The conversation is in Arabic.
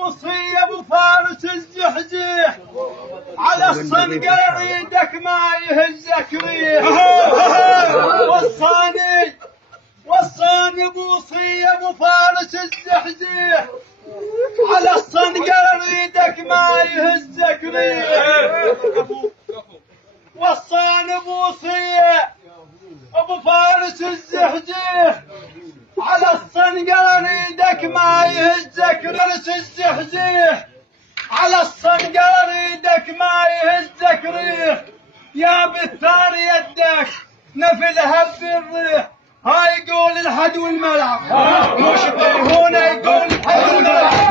بوصية ابو فارس الزحزيح على الصنقر يدك ما يهزك ريح. وصاني بوصية ابو فارس الزحزيح على الصنقر يدك ما يهزك ريح. وصاني بوصية ابو فارس الزحزيح على الصنقر يدك ما يهزك فارس الزحزيح على الصنقر يدك ما يهزك ريح. يا بالثار يدك نفلها بالريح. هاي يقول الحد والملعب مش هنا يقول الحد والملعب.